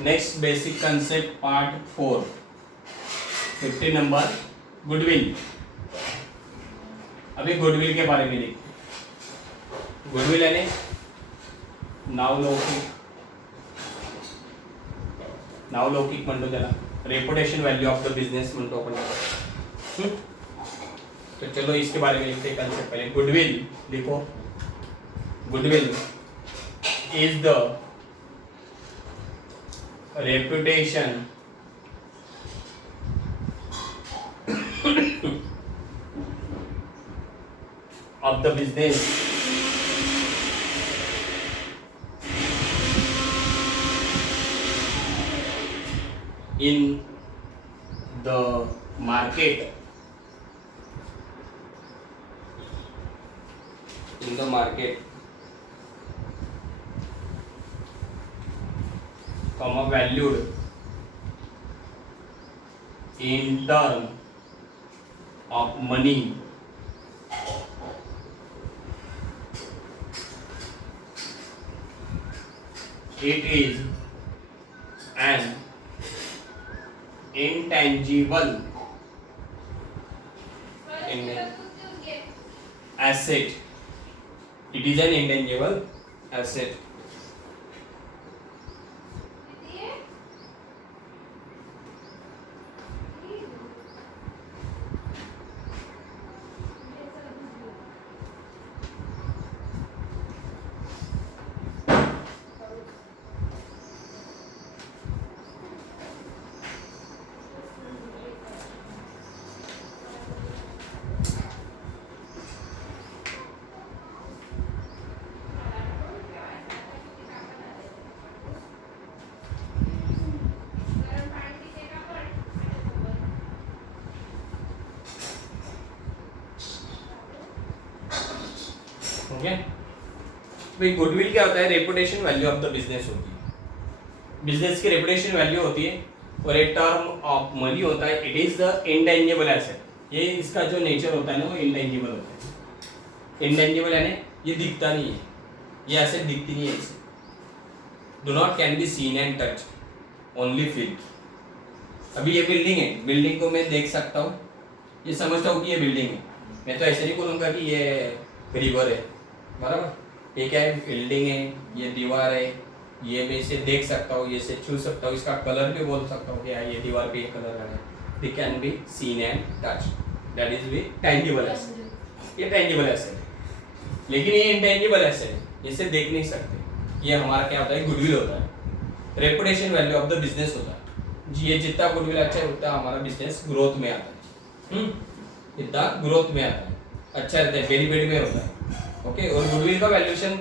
Next basic concept part 4 15 number goodwill. अभी goodwill के बारे में देखते। गुडविल यानी नावलौकिक म्हणतो त्याला, reputation value of the business म्हणतो आपण त्याला। तो चलो इसके बारे में लिखते हैं कंसेप्ट। पहले गुडविल लिखो। Goodwill is the reputation of the business in the market, comma valued in term of money it is an intangible asset. It is an intangible asset. Okay, भाई गुडविल क्या होता है? Reputation value of the business होती है। Business की reputation value होती है और एक टर्म ऑफ मनी होता है। It is the intangible asset. ये इसका जो नेचर होता है ना वो इंटेंजिबल होता है। इंटेंजिबल यानी ये दिखता नहीं है, ये एसेट दिखती नहीं है इसे। Do not can be seen and touch, only feel. अभी ये बिल्डिंग है, बिल्डिंग को मैं देख सकता हूँ, ये समझता हूँ कि ये बिल्डिंग है। मैं तो ऐसे नहीं बोलूँगा कि ये रिवर है, बराबर। ये क्या है? बिल्डिंग है, ये दीवार है, ये मैं इसे देख सकता हूँ, ये इसे छू सकता हूँ, इसका कलर भी बोल सकता हूँ कि ये दीवार पे ये कलर लगा है। It can be seen and touch, that is be tangible asset. ये टेंजिबल एसेट है, लेकिन ये इंटेंजिबल एसेट है, इसे देख नहीं सकते। ये हमारा क्या होता है? गुडविल होता है। Reputation value of the business होता है। जी, ये जितना गुडविल अच्छा है उतना हमारा बिजनेस ग्रोथ में आता है। इतना ग्रोथ में आता है, अच्छा रहता है, बेनिफिट में होता है। ओके, और गुडविल का वैल्यूएशन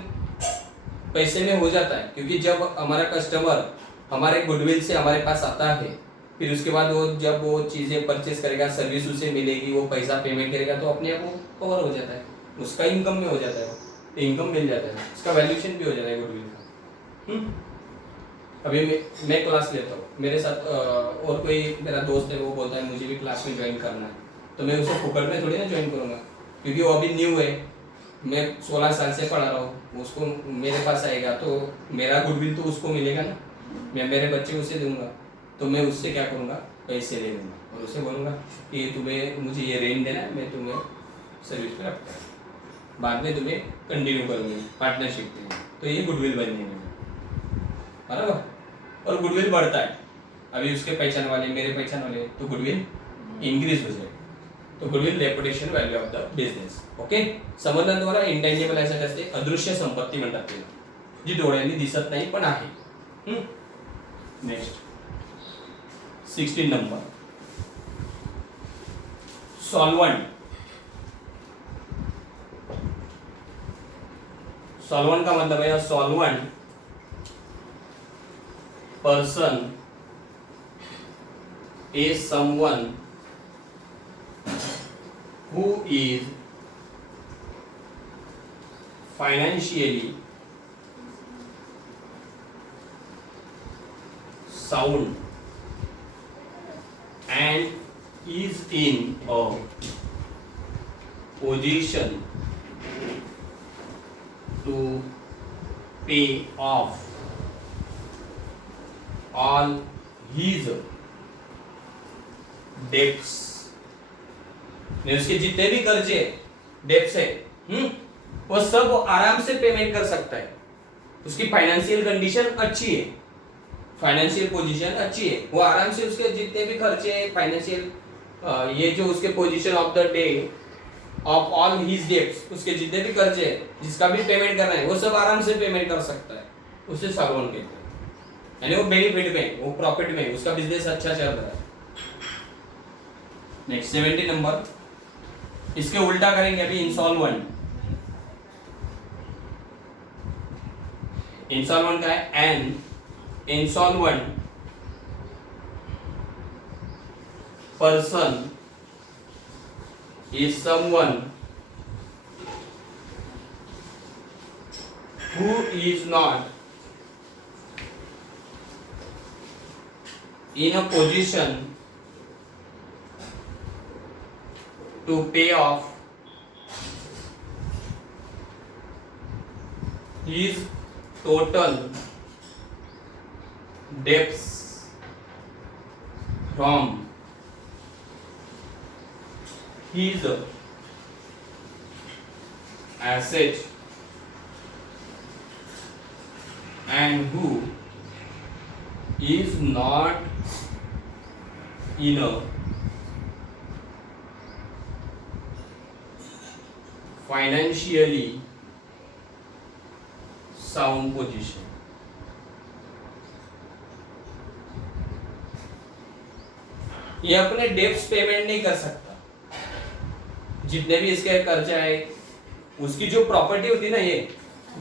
पैसे में हो जाता है, क्योंकि जब हमारा कस्टमर हमारे गुडविल से हमारे पास आता है, फिर उसके बाद वो जब वो चीज़ें परचेस करेगा, सर्विस उसे मिलेगी, वो पैसा पेमेंट करेगा, तो अपने आप वो कवर हो जाता है, उसका इनकम में हो जाता है, तो इनकम मिल जाता है, उसका वैल्यूएशन भी हो जाता है गुडविल का। अभी मैं क्लास लेता हूँ, मेरे साथ और कोई मेरा दोस्त है, वो बोलता है मुझे भी क्लास में ज्वाइन करना है, तो मैं उसे फुकट में थोड़ी ना ज्वाइन करूँगा, क्योंकि वो अभी न्यू है। मैं 16 साल से पढ़ा रहा हूँ, उसको मेरे पास आएगा तो मेरा गुडविल तो उसको मिलेगा ना। मैं मेरे बच्चे उसे दूंगा, तो मैं उससे क्या करूँगा? पैसे ले लूँगा और उसे बोलूँगा कि तुम्हें मुझे ये रेंज देना है, मैं तुम्हें सर्विस पे रखता हूँ, बाद में तुम्हें कंटिन्यू करूँगी पार्टनरशिप में। तो ये गुडविल बन जाएंगे, बराबर। और गुडविल बढ़ता है। अभी उसके पहचान वाले, मेरे पहचान वाले, तो गुडविल इंक्रीज हो जाएगा। तो goodwill reputation value of the business. Okay. संबंधांद्वारा इंटेंजिबल ॲसेट असते, अदृश्य संपत्ती म्हणतात त्याला, जी डोळ्यांनी दिसत नाही पण आहे. Next 16 number solvent. सॉल्वंट का मतलब है solvent person is someone who is financially sound and is in a position to pay off all his debts, उसके जितने भी कर्जे डेब्ट्स है वो सब आराम से पेमेंट कर सकता है। उसकी फाइनेंशियल कंडीशन अच्छी है, फाइनेंशियल पोजीशन अच्छी है, वो आराम से उसके जितने भी खर्चे फाइनेंशियल ये जो उसके position of the day of all his debts, उसके जितने भी कर्जे जिसका भी पेमेंट करना है वो सब आराम से पेमेंट कर सकता है, उसे सॉल्वेंट कहते हैं। यानी वो बेनिफिट में, वो प्रॉफिट में, उसका बिजनेस अच्छा चल रहा है। नेक्स्ट 70 नंबर, इसके उल्टा करेंगे अभी इंसॉल्वेंट। इंसॉल्वेंट का है an insolvent person is someone who is not in a position to pay off his total debts from his asset and who is not in a financially sound position। ये अपने debts payment नहीं कर सकता, जितने भी इसके कर्जा है, उसकी जो प्रॉपर्टी होती है ना, ये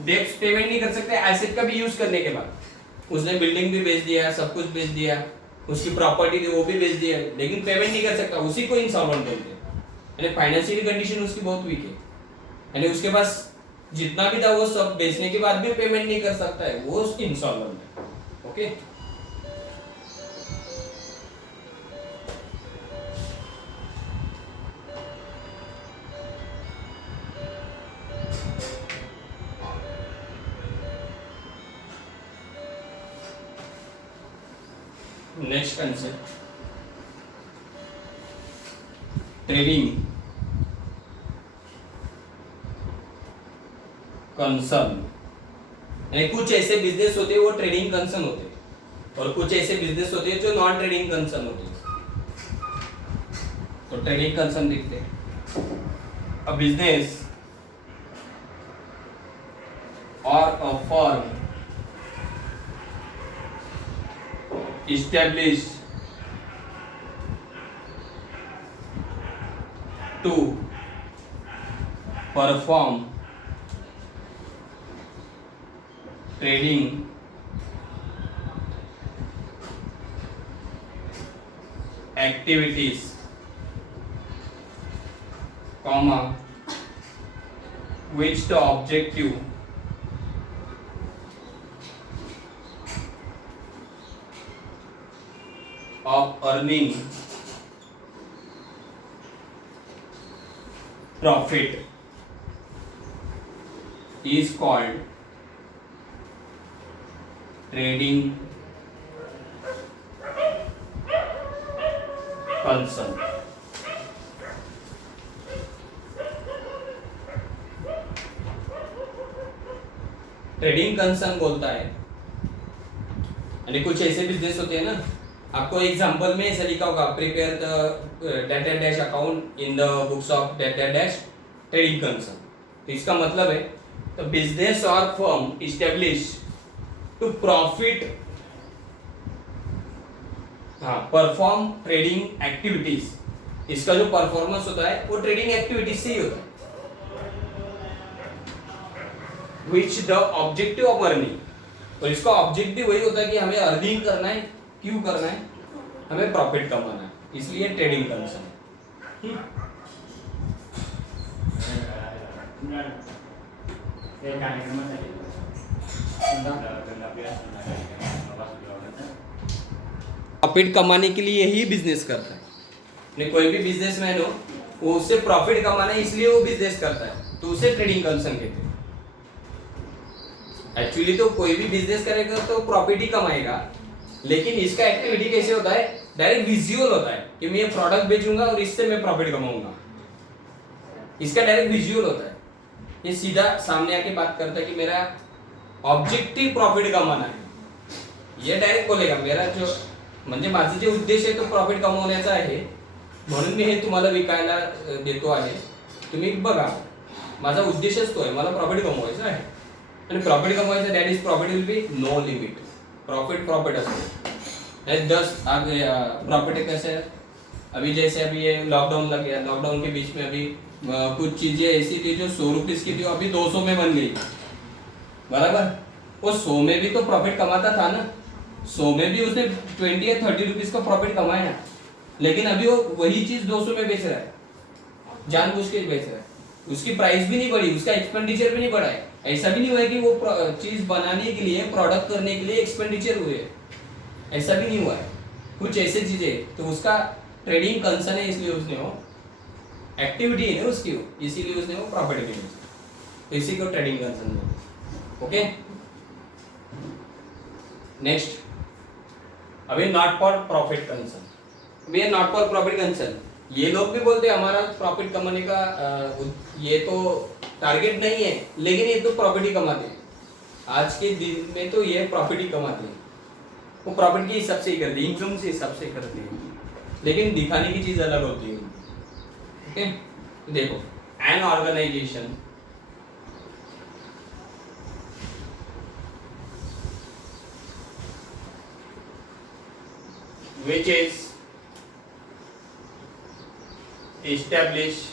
डेब्ट्स पेमेंट नहीं कर सकते एसेट का भी यूज करने के बाद। उसने बिल्डिंग भी बेच दिया, सब कुछ बेच दिया, उसकी प्रॉपर्टी थी वो भी बेच दिया, लेकिन पेमेंट नहीं कर सकता, उसी को इंसॉल्वेंट बोलते हैं। यानी फाइनेंशियल कंडीशन उसकी बहुत वीक है, यानी उसके पास जितना भी था वो सब बेचने के बाद भी पेमेंट नहीं कर सकता है, वो इंसॉल्वेंट है। Okay, next concept, trading concern. यानी कुछ ऐसे बिजनेस होते हैं वो ट्रेडिंग कंसर्न होते हैं, और कुछ ऐसे बिजनेस होते हैं जो नॉन ट्रेडिंग कंसर्न होते हैं। तो ट्रेडिंग कंसर्न देखते हैं। अ बिजनेस और a firm established to perform trading activities, comma, which the objective of earning profit is called trading concern। Trading concern बोलता है, यानी कुछ ऐसे बिजनेस होते हैं ना, आपको एग्जांपल में ऐसा लिखा होगा, prepare the date dash account in the books of date dash trading concern. तो इसका मतलब है तो बिजनेस और फर्म इस्टेब्लिश टू प्रॉफिट, हाँ, परफॉर्म ट्रेडिंग एक्टिविटीज। इसका जो परफॉर्मेंस होता है वो ट्रेडिंग एक्टिविटीज से ही होता है। Which the objective of earning, और इसका ऑब्जेक्टिव वही होता है कि हमें अर्निंग करना है। क्यों करना है? हमें प्रॉफिट कमाना है, इसलिए ट्रेडिंग कंसर्न। प्रॉफिट कमाने के लिए ही बिजनेस करता है। नहीं, कोई भी बिजनेसमैन हो, वो उससे प्रॉफिट कमाना है इसलिए वो बिजनेस करता है, तो उसे ट्रेडिंग कंसर्न कहते हैं। एक्चुअली तो कोई भी बिजनेस करेगा तो प्रॉफिट ही कमाएगा, लेकिन इसका एक्टिविटी कैसे होता है, डायरेक्ट विजुअल होता है कि मैं ये प्रोडक्ट बेचूंगा और इससे मैं प्रॉफिट कमाऊंगा। इसका डायरेक्ट विजुअल होता है, ये सीधा सामने आके बात करता है कि मेरा ऑब्जेक्टिव प्रॉफिट कमाना है। ये डायरेक्ट बोलेगा मेरा जो म्हणजे माझं जे उद्देश आहे तो प्रॉफिट कमवण्याचा आहे, म्हणून मी हे तुम्हाला विकायला देतो आहे, तुम्ही बघा माझा उद्देशच तो आहे, मला प्रॉफिट कमवायचं आहे आणि प्रॉफिट कमवायचं, that is profit will be no limit. Profit असतो 10 प्रॉफिट है कैसे है? अभी जैसे अभी ये लॉकडाउन लग गया, लॉकडाउन के बीच में अभी कुछ चीजें ऐसी थी जो 100 रुपीज की थी, अभी 200 में बन गई, बराबर। वो 100 में भी तो प्रॉफिट कमाता था ना, 100 में भी उसने 20 या 30 रुपीज का प्रॉफिट कमाया, लेकिन अभी वो वही चीज 200 में बेच रहा है, जानबूझ के बेच रहा है। उसकी प्राइस भी नहीं बढ़ी, उसका एक्सपेंडिचर भी नहीं बढ़ा है। ऐसा भी नहीं हुआ है कि वो चीज बनाने के लिए, प्रोडक्ट करने के लिए एक्सपेंडिचर हुए, ऐसा भी नहीं हुआ है। कुछ ऐसे चीजें, तो उसका ट्रेडिंग कंसर्न है, इसलिए उसने वो एक्टिविटी है ना उसकी, इसीलिए उसने वो प्रॉफिट भी नहीं, इसी को ट्रेडिंग कंसर्न है। ओके, नेक्स्ट, अभी नॉट फॉर प्रॉफिट कंसर्न, अभी ये नॉट फॉर प्रॉफिट कंसर्न, ये लोग भी बोलते हैं हमारा प्रॉफिट कमाने का ये तो टारगेट नहीं है, लेकिन ये तो प्रॉफिट ही कमाते हैं। आज के दिन में तो ये प्रॉफिट ही कमाते हैं, वो प्रॉफिट के हिसाब से ही करते हैं, इनकम से हिसाब से करते हैं, लेकिन दिखाने की चीज अलग होती है। ओके, देखो, an organisation which is established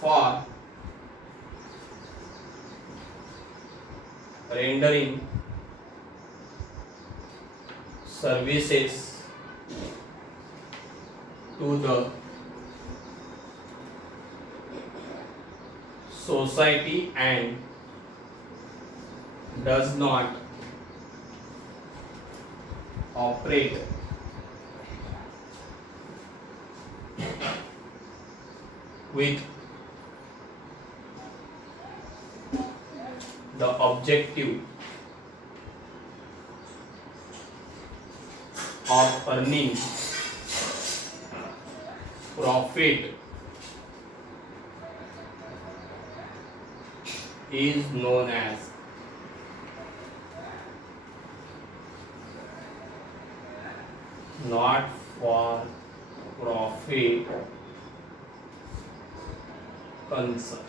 for rendering services to the society and does not operate with the objective of earning profit is known as not for profit concern।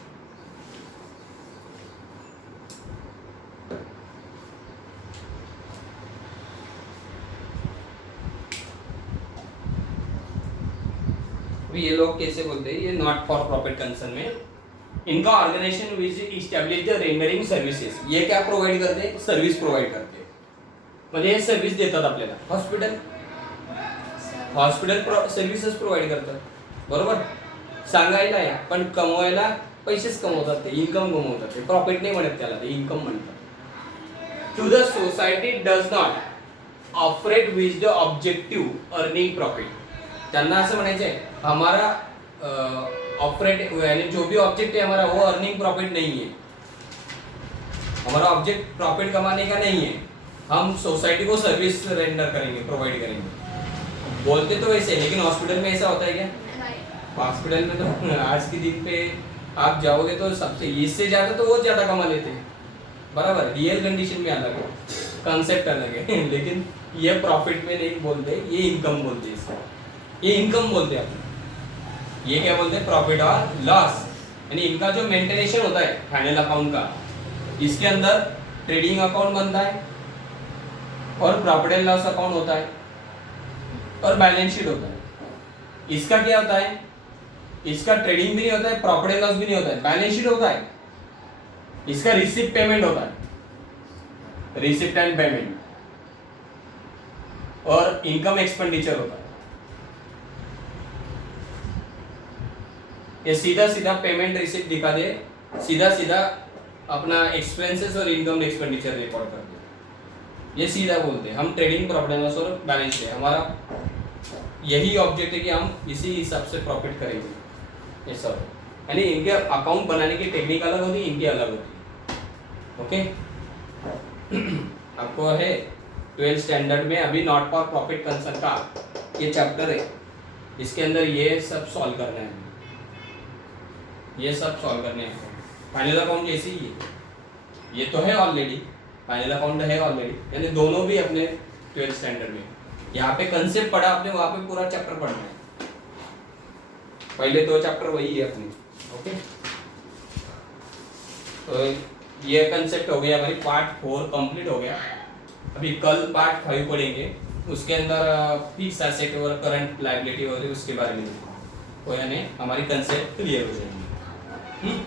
ये लोग कैसे बोलते हैं, ये नॉट फॉर प्रॉफिट कंसर्न में इनका organisation which establish the rendering services, ये क्या प्रोव्हाइड करते, सर्व्हिस प्रोव्हाइड करते, म्हणजे हे सर्व्हिस देतात आपल्याला, हॉस्पिटल सर्व्हिसेस प्रोव्हाइड करतात, बरोबर, सांगायला आहे पण कमवायला पैसेच कमवतात, ते इन्कम कमवतात, ते प्रॉफिट नाही म्हणत त्याला, ते इन्कम म्हणतात। To the society does not operate with the objective earning profit, त्यांना असं म्हणायचं है हमारा ऑपरेट यानी जो भी ऑब्जेक्ट है हमारा वो अर्निंग प्रॉफिट नहीं है, हमारा ऑब्जेक्ट प्रॉफिट कमाने का नहीं है, हम सोसाइटी को सर्विस रेंडर करेंगे, प्रोवाइड करेंगे। बोलते तो वैसे, लेकिन हॉस्पिटल में ऐसा होता है क्या? हॉस्पिटल में तो आज के दिन पे आप जाओगे तो सबसे इससे ज्यादा तो वो ज्यादा कमा लेते हैं, बराबर, रियल कंडीशन में अलग है, कंसेप्ट अलग है लेकिन ये प्रॉफिट में नहीं बोलते, ये इनकम बोलते हैं, ये इनकम बोलते हैं, ये क्या बोलते हैं, प्रॉफिट और लॉस। यानी इनका जो मेंटेनेशन होता है फाइनल अकाउंट का, इसके अंदर ट्रेडिंग अकाउंट बनता है और प्रॉफिट एंड लॉस अकाउंट होता है और बैलेंस शीट होता है। इसका क्या होता है, इसका ट्रेडिंग भी नहीं होता है, प्रॉफिट एंड लॉस भी नहीं होता है, बैलेंस शीट होता है, इसका रिसिप्ट पेमेंट होता है, रिसिप्ट एंड पेमेंट, और इनकम एक्सपेंडिचर होता है। ये सीधा सीधा पेमेंट रिसिप्ट दिखा दे, सीधा सीधा अपना एक्सपेंसेस और इनकम एक्सपेंडिचर रिकॉर्ड कर दे, ये सीधा बोलते हैं हम ट्रेडिंग, प्रॉफिट एंड लॉस और बैलेंस शीट। हमारा यही ऑब्जेक्ट है कि हम इसी हिसाब से प्रॉफिट करेंगे, ये सब। यानी इनके अकाउंट बनाने की टेक्निक अलग होती है, इनकी अलग होती है। ओके, आपको है 12th स्टैंडर्ड में अभी नॉट फॉर प्रॉफिट कंसर्न का ये चैप्टर है, इसके अंदर ये सब सॉल्व करना है, ये सब सॉल्व करने हैं। फाइनल अकाउंट जैसे ही ये तो है ऑलरेडी, फाइनल अकाउंट है ऑलरेडी, यानी दोनों भी अपने 12th स्टैंडर्ड में। यहाँ पे कंसेप्ट पढ़ा आपने, वहाँ पे पूरा चैप्टर पढ़ना है, पहले 2 चैप्टर वही है अपने। ओके, तो ये कंसेप्ट हो गया, हमारी पार्ट 4 कंप्लीट हो गया। अभी कल पार्ट 5 पढ़ेंगे, उसके अंदर फिक्स एसेट और करंट लायबिलिटी और उसके बारे में, तो यानी हमारी कंसेप्ट क्लियर हो जाएंगे।